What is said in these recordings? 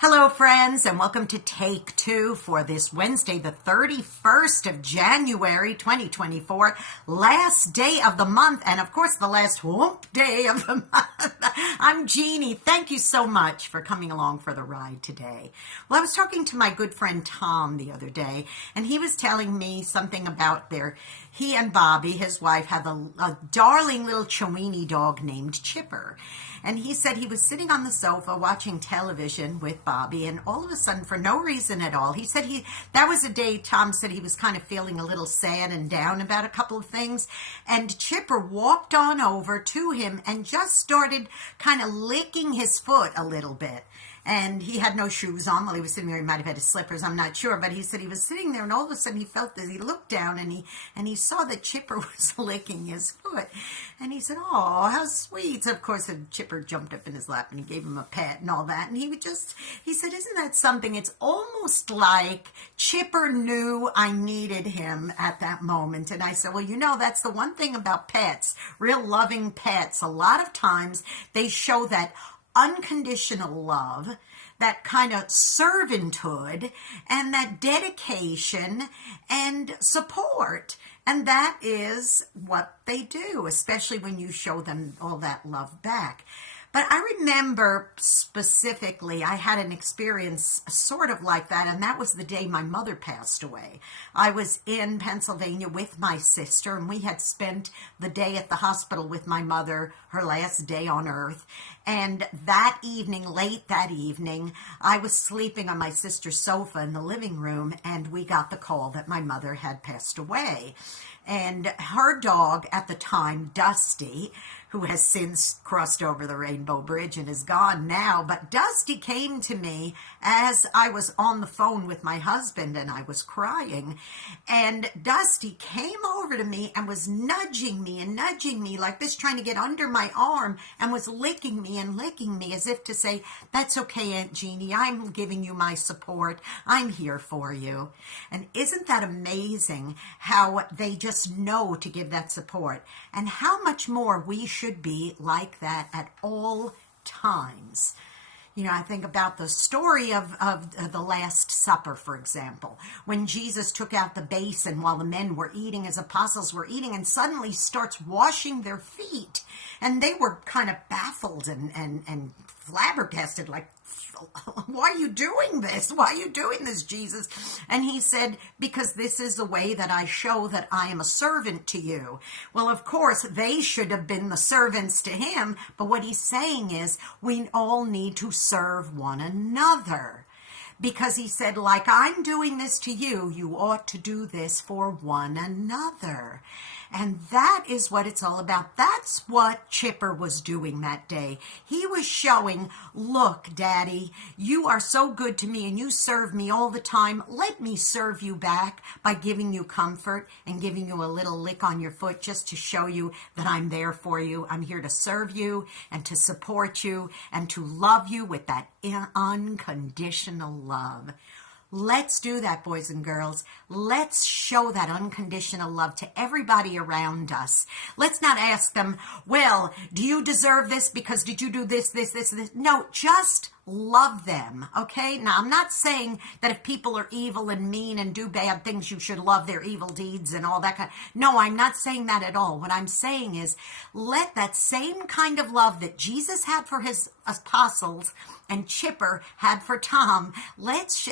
Hello, friends, and welcome to Take Two for this Wednesday, the 31st of January, 2024, last day of the month, and of course, the last whoop day of the month. I'm Jeannie. Thank you so much for coming along for the ride today. Well, I was talking to my good friend Tom the other day, and he was telling me something about he and Bobby, his wife, have a darling little Chiweenie dog named Chipper. And he said he was sitting on the sofa watching television with Bobby, and all of a sudden, for no reason at all, he said that was a day Tom said he was kind of feeling a little sad and down about a couple of things, and Chipper walked on over to him and just started kind of licking his foot a little bit. And he had no shoes on while he was sitting there. He might have had his slippers, I'm not sure. But he said he was sitting there, and all of a sudden he felt that he looked down, and he saw that Chipper was licking his foot. And he said, "Oh, how sweet." So, of course, Chipper jumped up in his lap, and he gave him a pet and all that. And he said, "Isn't that something? It's almost like Chipper knew I needed him at that moment." And I said, "Well, that's the one thing about pets, real loving pets. A lot of times they show that unconditional love, that kind of servanthood, and that dedication and support. And that is what they do, especially when you show them all that love back." But I remember specifically, I had an experience sort of like that, and that was the day my mother passed away. I was in Pennsylvania with my sister, and we had spent the day at the hospital with my mother, her last day on earth. And that evening, late that evening, I was sleeping on my sister's sofa in the living room, and we got the call that my mother had passed away. And her dog at the time, Dusty, who has since crossed over the Rainbow Bridge and is gone now, but Dusty came to me as I was on the phone with my husband and I was crying. And Dusty came over to me and was nudging me like this, trying to get under my arm, and was licking me as if to say, "That's okay, Aunt Jeannie, I'm giving you my support. I'm here for you." And isn't that amazing how they just know to give that support, and how much more we should be like that at all times. I think about the story of the Last Supper, for example, when Jesus took out the basin while the men were eating, his apostles were eating, and suddenly starts washing their feet. And they were kind of baffled and flabbergasted, like, "Why are you doing this? Why are you doing this, Jesus?" And he said, "Because this is the way that I show that I am a servant to you." Well, of course, they should have been the servants to him, but what he's saying is we all need to serve one another. Because he said, like I'm doing this to you, you ought to do this for one another. And that is what it's all about. That's what Chipper was doing that day. He was showing, "Look, Daddy, you are so good to me and you serve me all the time. Let me serve you back by giving you comfort and giving you a little lick on your foot just to show you that I'm there for you. I'm here to serve you and to support you and to love you with that unconditional love." Let's do that, boys and girls. Let's show that unconditional love to everybody around us. Let's not ask them, "Well, do you deserve this because did you do this, this, this, this?" No, just love them, okay? Now, I'm not saying that if people are evil and mean and do bad things, you should love their evil deeds and all that kind. No, I'm not saying that at all. What I'm saying is let that same kind of love that Jesus had for his apostles and Chipper had for Tom,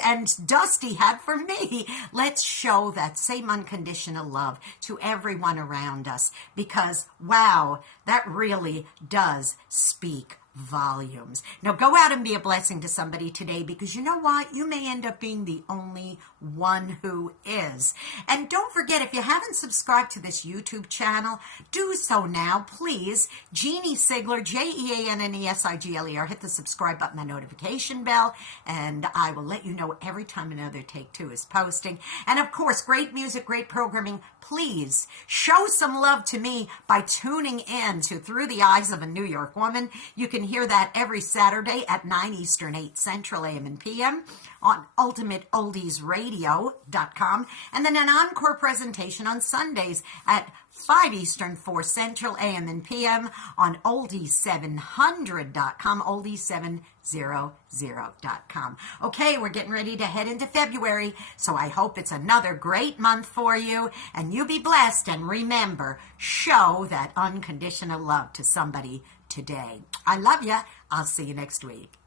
and Dusty had for me, let's show that same unconditional love to everyone around us, because, wow, that really does speak volumes. Now go out and be a blessing to somebody today, because you know what? You may end up being the only one who is. And don't forget, if you haven't subscribed to this YouTube channel, do so now, please. Jeanne Sigler, JeanneSigler. Hit the subscribe button, the notification bell, and I will let you know every time another Take Two is posting. And of course, great music, great programming. Please show some love to me by tuning in to Through the Eyes of a New York Woman. You can hear that every Saturday at 9 Eastern, 8 Central, AM and PM on ultimateoldiesradio.com. And then an encore presentation on Sundays at 5 Eastern, 4 Central, AM and PM on oldies700.com, oldies700.com. Okay, we're getting ready to head into February, so I hope it's another great month for you, and you be blessed, and remember, show that unconditional love to somebody today. I love you. I'll see you next week.